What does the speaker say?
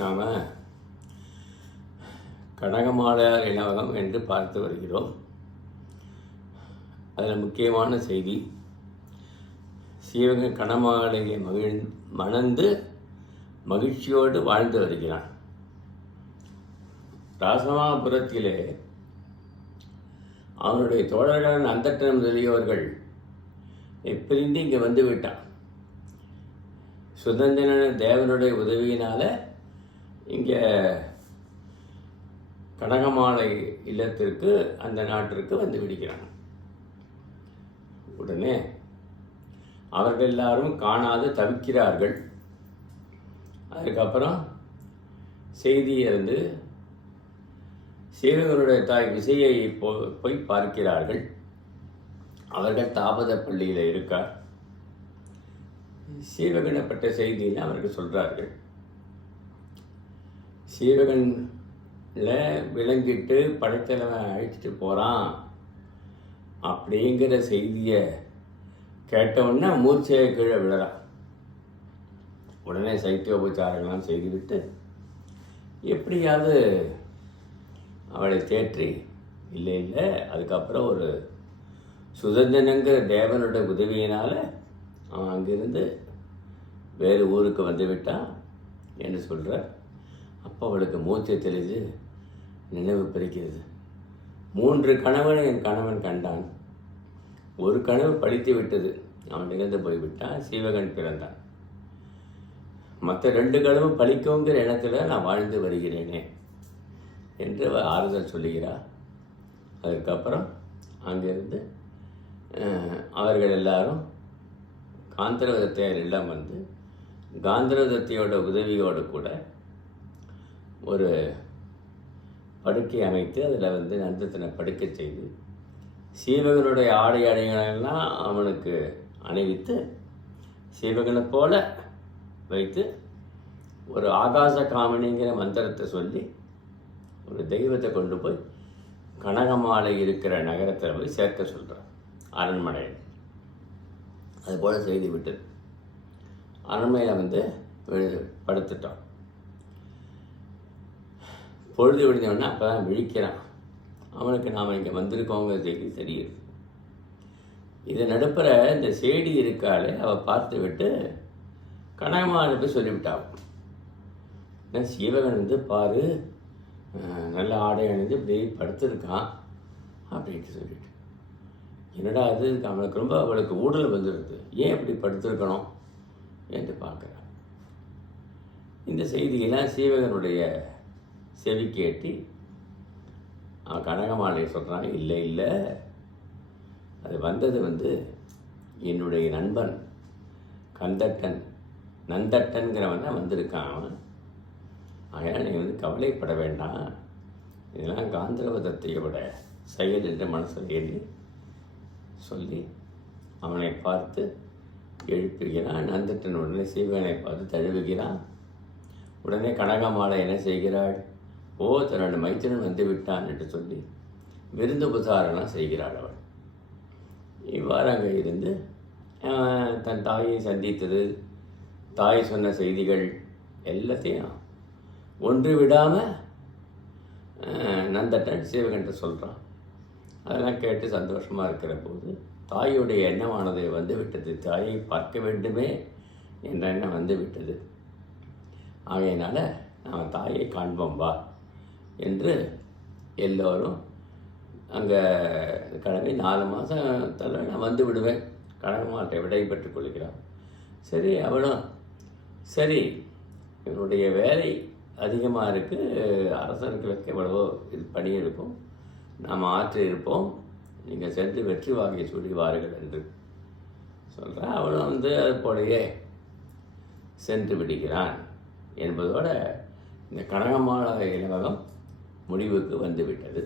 நாம் கனகமாலையார் இனவகம் என்று பார்த்து வருகிறோம். அதில் முக்கியமான செய்தி சீவக கனமாலையை மகிழ் மணந்து மகிழ்ச்சியோடு வாழ்ந்து வருகிறான். ராசமாபுரத்திலே அவனுடைய தோழர்களான அந்தட்டம் முதலியவர்கள் பிரிந்து இங்கே வந்து விட்டான். தேவனுடைய உதவியினால் இங்கே கனகமாலை இல்லத்திற்கு அந்த நாட்டிற்கு வந்து விடுகிறான். உடனே அவர்கள் எல்லாரும் காணாது தவிக்கிறார்கள். அதுக்கப்புறம் செய்தி இருந்து சீவகனுடைய தாய் விசையை போ போய் பார்க்கிறார்கள். அவர்கள் தாபத பள்ளியில் இருக்கார். சீவகனப்பட்ட செய்தியில் அவர்கள் சொல்கிறார்கள் சீவகனில் விளங்கிட்டு படைத்தலைவன் அழைச்சிட்டு போகிறான் அப்படிங்கிற செய்தியை கேட்டவுடனே மூர்ச்சையை கீழே விழறான். உடனே சைத்தியோபச்சாரங்களாம் செய்துவிட்டு எப்படியாவது அவளை தேற்றி இல்லை இல்லை அதுக்கப்புறம் ஒரு சுதந்திரங்கிற தேவனோட உதவியினால் அவன் அங்கிருந்து வேறு ஊருக்கு வந்து விட்டான் என்று சொல்கிறார் அப்போ அவளுக்கு மூச்சை தெளிஞ்சு நினைவு பிரிக்கிறது. மூன்று கணவனை என் கணவன் கண்டான். ஒரு கனவு படித்து விட்டது. அவன் இறந்து போய்விட்டான். சீவகன் பிறந்தான். மற்ற ரெண்டு கனவு பழிக்குங்கிற இடத்துல நான் வாழ்ந்து வருகிறேனே என்று அவ ஆறுதல் சொல்லுகிறார். அதுக்கப்புறம் அங்கிருந்து அவர்கள் எல்லாரும் காந்திரவதத்தையர் எல்லாம் வந்து காந்திரவதத்தையோட உதவியோடு கூட ஒரு படுக்கை அமைத்து அதில் வந்து நந்தத்தனை படுக்கை செய்து சீவகனுடைய ஆடை அடைகளெல்லாம் அவனுக்கு அணிவித்து சீவகனைப் போல வைத்து ஒரு ஆகாச காமினிங்கிற மந்திரத்தை சொல்லி ஒரு தெய்வத்தை கொண்டு போய் கனகமாலை இருக்கிற நகரத்தில் போய் சேர்க்க சொல்கிறான் அரண்மனையில். அதுபோல் செய்து விட்டது. அரண்மையை வந்து விழு- படுத்துட்டான். பொழுது விடிஞ்சவொடனே அப்போ தான் விழிக்கிறான். அவனுக்கு நாம் இங்கே வந்திருக்கோங்கிறது செய்தி தெரியுது. இதை நடுப்புற இந்த செய்தி இருக்காளே அவள் பார்த்து விட்டு கனகமாலை போய் சொல்லிவிட்டாள். என்ன சீவகன் வந்து பாரு நல்ல ஆடை அணிந்து இப்படி படுத்திருக்கான் அப்படின்ட்டு சொல்லிட்டு. என்னடா அது அவனுக்கு ரொம்ப அவளுக்கு ஊடல் வந்துடுது ஏன் இப்படி படுத்திருக்கணும்? என்று பார்க்குறான். இந்த செய்தியெல்லாம் சீவகனுடைய செவி கேட்டி அவன் கனகமாலை சொல்கிறான் இல்லை இல்லை. அது வந்தது வந்து என்னுடைய நண்பன் கந்தட்டன் நந்தட்டன்கிறவன் தான் வந்திருக்கான் அவன். ஆகையால் நீ வந்து கவலைப்பட வேண்டாம். இதெல்லாம் காந்திரவதத்தையோட செயல் என்று மனசில் ஏறி சொல்லி அவனை பார்த்து எழுப்புகிறான். நந்தட்டன் உடனே சீவகனை பார்த்து தழுவுகிறான். உடனே கனகமாலை என்ன செய்கிறாள்? ஓ தன்னோட மைத்திரன் வந்துவிட்டான் என்று சொல்லி விருந்து உபசாரம்லாம் செய்கிறாள் அவள். இவ்வாறு அங்கே இருந்து தன் தாயை சந்தித்தது. தாய் சொன்ன செய்திகள் எல்லாத்தையும் ஒன்று விடாமல் நந்தட்டன் சிவகண்ட சொல்கிறான் அதெல்லாம் கேட்டு சந்தோஷமாக இருக்கிற போது தாயுடைய எண்ணமானது வந்து விட்டது. தாயை பார்க்க வேண்டுமே என்ற எண்ணம் வந்து விட்டது. ஆகையினால நாம் தாயை காண்போம் வா. என்று எல்லோரும் அங்கே கிளம்பி நாலு மாதத்தில் நான் வந்து விடுவேன். கழகமாட்டை விடை பெற்றுக் கொள்கிறான் சரி அவளும் சரி என்னுடைய வேலை அதிகமாக இருக்குது அரசர்களுக்கு எவ்வளவோ இது பணி இருக்கும் நாம் ஆற்றி இருப்போம் நீங்கள் சென்று வெற்றி வாங்கி சொல்லிவார்கள் என்று சொல்கிறேன் அவளும் வந்து அது போலயே சென்று விடுகிறான் என்பதோடு இந்த கனகமான இலவகம் முடிவுக்கு வந்துவிட்டது.